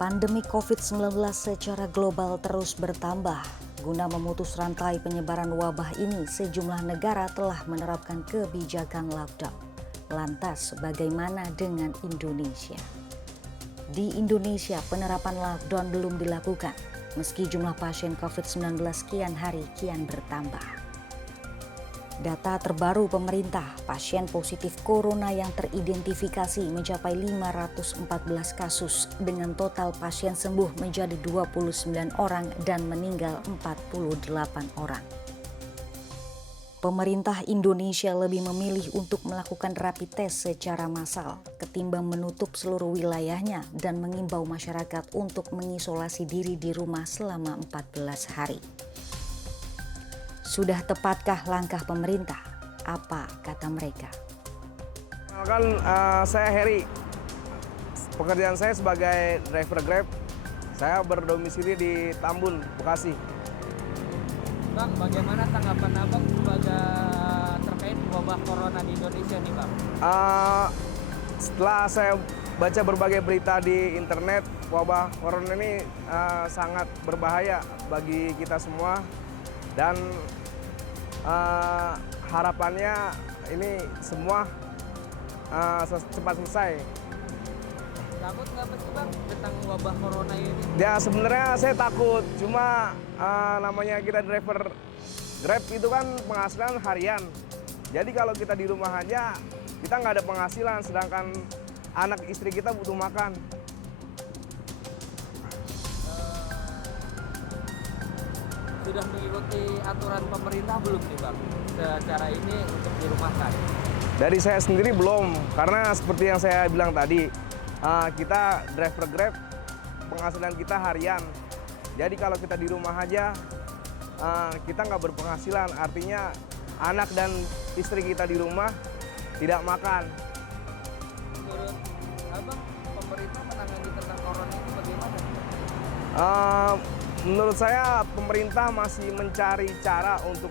Pandemi COVID-19 secara global terus bertambah. Guna memutus rantai penyebaran wabah ini, sejumlah negara telah menerapkan kebijakan lockdown. Lantas, bagaimana dengan Indonesia? Di Indonesia, penerapan lockdown belum dilakukan, meski jumlah pasien COVID-19 kian hari kian bertambah. Data terbaru pemerintah, pasien positif corona yang teridentifikasi mencapai 514 kasus dengan total pasien sembuh menjadi 29 orang dan meninggal 48 orang. Pemerintah Indonesia lebih memilih untuk melakukan rapid test secara massal ketimbang menutup seluruh wilayahnya dan mengimbau masyarakat untuk mengisolasi diri di rumah selama 14 hari. Sudah tepatkah langkah pemerintah? Apa kata mereka? Saya Heri. Pekerjaan saya sebagai driver Grab. Saya berdomisili di Tambun, Bekasi. Bang, bagaimana tanggapan Abang sebagai terkait wabah corona di Indonesia nih, Bang? Setelah saya baca berbagai berita di internet, wabah corona ini sangat berbahaya bagi kita semua. Dan harapannya ini semua cepat selesai. Takut nggak sih, Bang, tentang wabah corona ini? Ya sebenarnya saya takut, cuma namanya kita driver Grab itu kan penghasilan harian. Jadi kalau kita di rumah aja, kita nggak ada penghasilan, sedangkan anak istri kita butuh makan. Sudah mengikuti aturan pemerintah belum nih, Bang, secara ini untuk dirumahkan? Dari saya sendiri belum, karena seperti yang saya bilang tadi, kita driver Grab, penghasilan kita harian. Jadi kalau kita di rumah aja, kita nggak berpenghasilan, artinya anak dan istri kita di rumah tidak makan. Menurut Abang, pemerintah menangani tentang corona ini bagaimana? Menurut saya pemerintah masih mencari cara untuk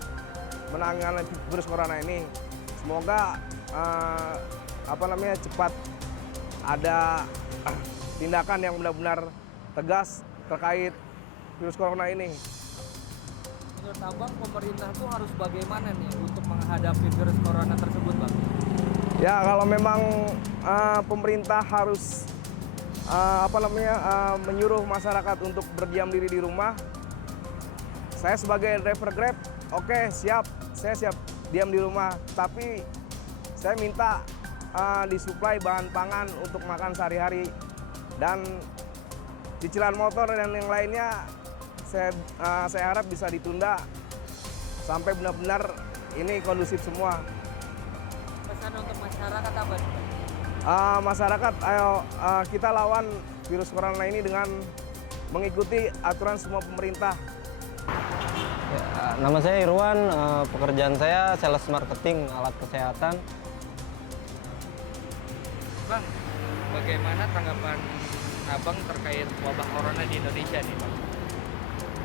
menangani virus corona ini. Semoga cepat ada tindakan yang benar-benar tegas terkait virus corona ini. Menurut Abang, pemerintah tuh harus bagaimana nih untuk menghadapi virus corona tersebut, Bang? Ya, kalau memang pemerintah harus menyuruh masyarakat untuk berdiam diri di rumah. Saya sebagai driver Grab, oke, siap, saya siap diam di rumah. Tapi saya minta disuplai bahan pangan untuk makan sehari-hari. Dan cicilan motor dan yang lainnya saya harap bisa ditunda sampai benar-benar ini kondusif semua. Pesan untuk masyarakat apa? Masyarakat, ayo kita lawan virus corona ini dengan mengikuti aturan semua pemerintah. Ya, nama saya Irwan, pekerjaan saya sales marketing alat kesehatan. Bang, bagaimana tanggapan Abang terkait wabah corona di Indonesia nih, Bang?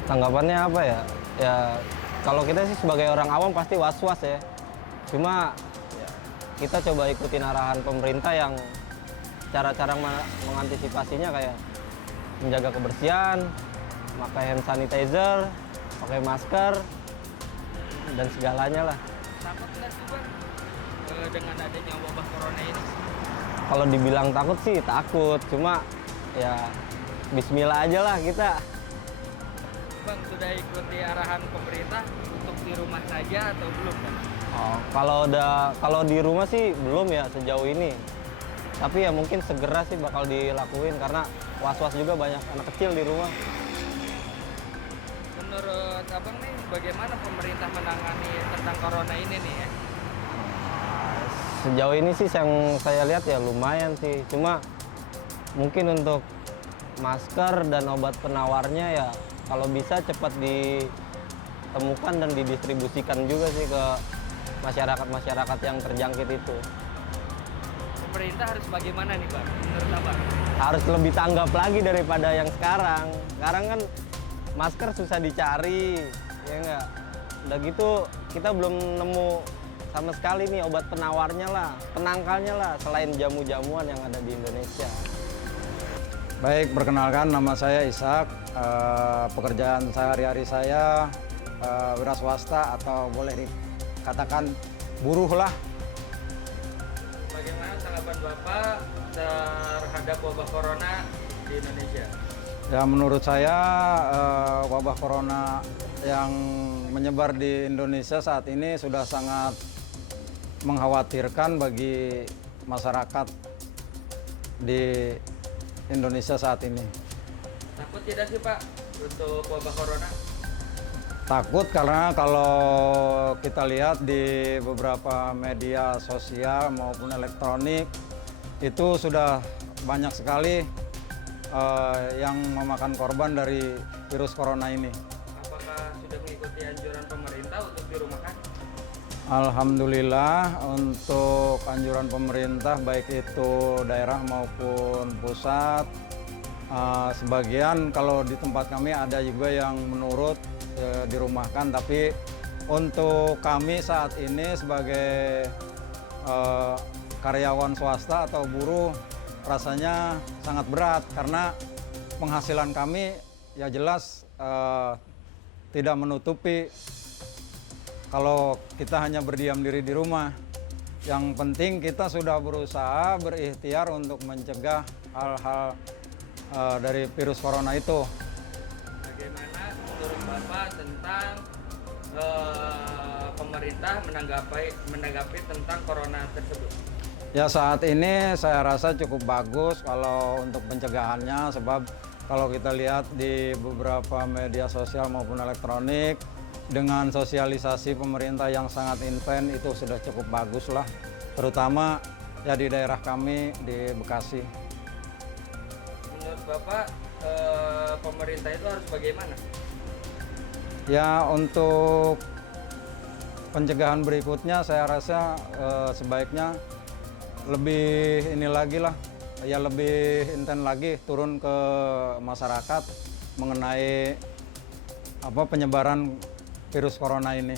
Tanggapannya apa ya? Ya kalau kita sih sebagai orang awam pasti was-was ya. Cuma kita coba ikutin arahan pemerintah yang cara-cara mengantisipasinya kayak menjaga kebersihan, pakai hand sanitizer, pakai masker, dan segalanya lah. Takut nggak sih, Bang, dengan adanya wabah corona ini? Kalau dibilang takut sih takut, cuma ya bismillah aja lah kita. Bang, sudah ikuti arahan pemerintah untuk di rumah saja atau belum, Bang? Oh, kalau di rumah sih belum ya sejauh ini. Tapi ya mungkin segera sih bakal dilakuin karena was-was juga banyak anak kecil di rumah. Menurut Abang nih, bagaimana pemerintah menangani tentang corona ini nih ya? Sejauh ini sih yang saya lihat ya lumayan sih. Cuma mungkin untuk masker dan obat penawarnya ya kalau bisa cepat ditemukan dan didistribusikan juga sih ke masyarakat-masyarakat yang terjangkit itu. Pemerintah harus bagaimana nih, Bang, menurut Abang? Harus lebih tanggap lagi daripada yang sekarang. Sekarang kan masker susah dicari, ya enggak? Udah gitu kita belum nemu sama sekali nih obat penawarnya lah, penangkalnya lah, selain jamu-jamuan yang ada di Indonesia. Baik, perkenalkan nama saya Ishak. Pekerjaan sehari-hari saya wira swasta atau boleh dikatakan buruh lah. Bagaimana tanggapan Bapak terhadap wabah corona di Indonesia? Ya, menurut saya wabah corona yang menyebar di Indonesia saat ini sudah sangat mengkhawatirkan bagi masyarakat di Indonesia saat ini. Takut tidak sih Pak untuk wabah corona? Takut karena kalau kita lihat di beberapa media sosial maupun elektronik itu sudah banyak sekali yang memakan korban dari virus corona ini. Apakah sudah mengikuti anjuran pemerintah untuk dirumahkan? Alhamdulillah untuk anjuran pemerintah baik itu daerah maupun pusat, sebagian kalau di tempat kami ada juga yang menurut dirumahkan, tapi untuk kami saat ini sebagai karyawan swasta atau buruh rasanya sangat berat karena penghasilan kami ya jelas tidak menutupi kalau kita hanya berdiam diri di rumah. Yang penting kita sudah berusaha berikhtiar untuk mencegah hal-hal dari virus corona itu. Bagaimana menurut Bapak tentang pemerintah menanggapi tentang corona tersebut? Ya, saat ini saya rasa cukup bagus kalau untuk pencegahannya, sebab kalau kita lihat di beberapa media sosial maupun elektronik dengan sosialisasi pemerintah yang sangat intens itu sudah cukup bagus lah, terutama ya di daerah kami di Bekasi. Menurut Bapak pemerintah itu harus bagaimana? Ya, untuk pencegahan berikutnya saya rasa sebaiknya lebih ini lagi lah, ya lebih intens lagi turun ke masyarakat mengenai penyebaran virus corona ini.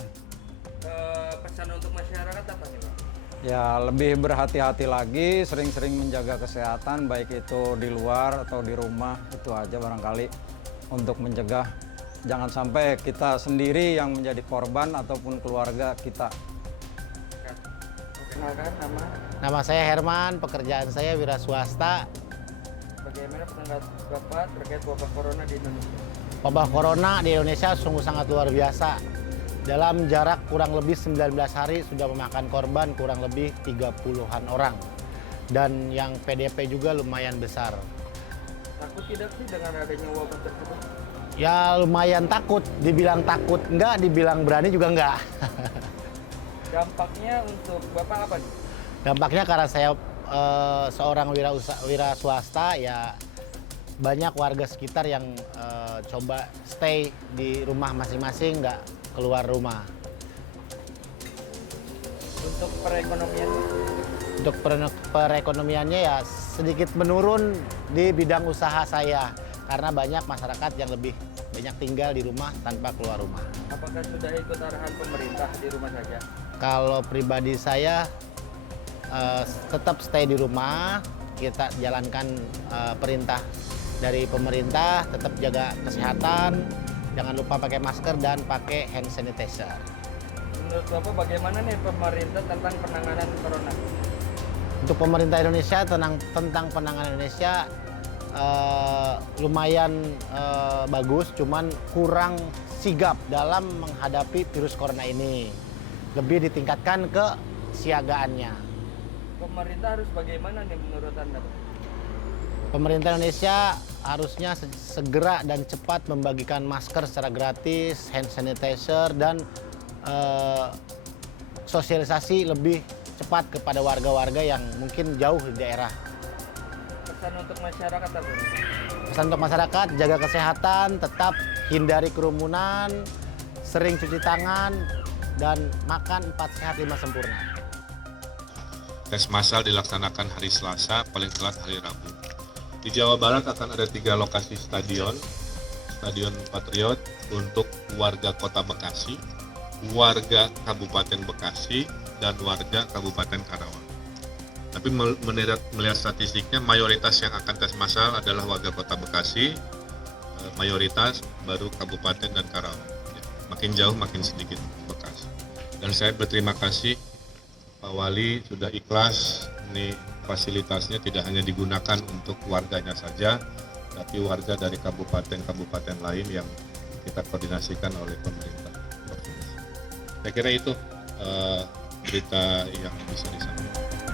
Pesan untuk masyarakat apa nih Pak? Ya, lebih berhati-hati lagi, sering-sering menjaga kesehatan baik itu di luar atau di rumah, itu aja barangkali untuk mencegah jangan sampai kita sendiri yang menjadi korban ataupun keluarga kita. Perkenalkan nama. Nama saya Herman, pekerjaan saya wira swasta. Bagaimana pendapat Bapak terkait wabah corona di Indonesia? Wabah corona di Indonesia sungguh sangat luar biasa. Dalam jarak kurang lebih 19 hari sudah memakan korban kurang lebih 30-an orang. Dan yang PDP juga lumayan besar. Takut tidak sih dengan adanya wabah tersebut? Ya lumayan takut, dibilang takut enggak, dibilang berani juga enggak. Dampaknya untuk Bapak apa nih? Dampaknya karena saya seorang wira swasta, ya banyak warga sekitar yang coba stay di rumah masing-masing, nggak keluar rumah. Untuk perekonomian? Untuk perekonomiannya ya sedikit menurun di bidang usaha saya, karena banyak masyarakat yang lebih banyak tinggal di rumah tanpa keluar rumah. Apakah sudah ikut arahan pemerintah di rumah saja? Kalau pribadi saya tetap stay di rumah, kita jalankan perintah dari pemerintah, tetap jaga kesehatan, jangan lupa pakai masker dan pakai hand sanitizer. Menurut Bapak bagaimana nih pemerintah tentang penanganan corona? Untuk pemerintah Indonesia tentang penanganan Indonesia lumayan bagus, cuman kurang sigap dalam menghadapi virus corona ini. Lebih ditingkatkan kesiagaannya. Pemerintah harus bagaimana nih menurut Anda? Pemerintah Indonesia harusnya segera dan cepat membagikan masker secara gratis, hand sanitizer, dan sosialisasi lebih cepat kepada warga-warga yang mungkin jauh di daerah. Pesan untuk masyarakat apa? Pesan untuk masyarakat, jaga kesehatan, tetap hindari kerumunan, sering cuci tangan, dan makan 4 sehat 5 sempurna. Tes massal dilaksanakan hari Selasa, paling telat hari Rabu. Di Jawa Barat akan ada 3 lokasi stadion Patriot untuk warga Kota Bekasi, warga Kabupaten Bekasi, dan warga Kabupaten Karawang. Tapi melihat statistiknya, mayoritas yang akan tes massal adalah warga Kota Bekasi, mayoritas baru Kabupaten dan Karawang. Ya, makin jauh makin sedikit Bekasi. Dan saya berterima kasih Pak Wali sudah ikhlas, ini fasilitasnya tidak hanya digunakan untuk warganya saja, tapi warga dari kabupaten-kabupaten lain yang kita koordinasikan oleh pemerintah provinsi. Saya kira itu berita yang bisa disampaikan.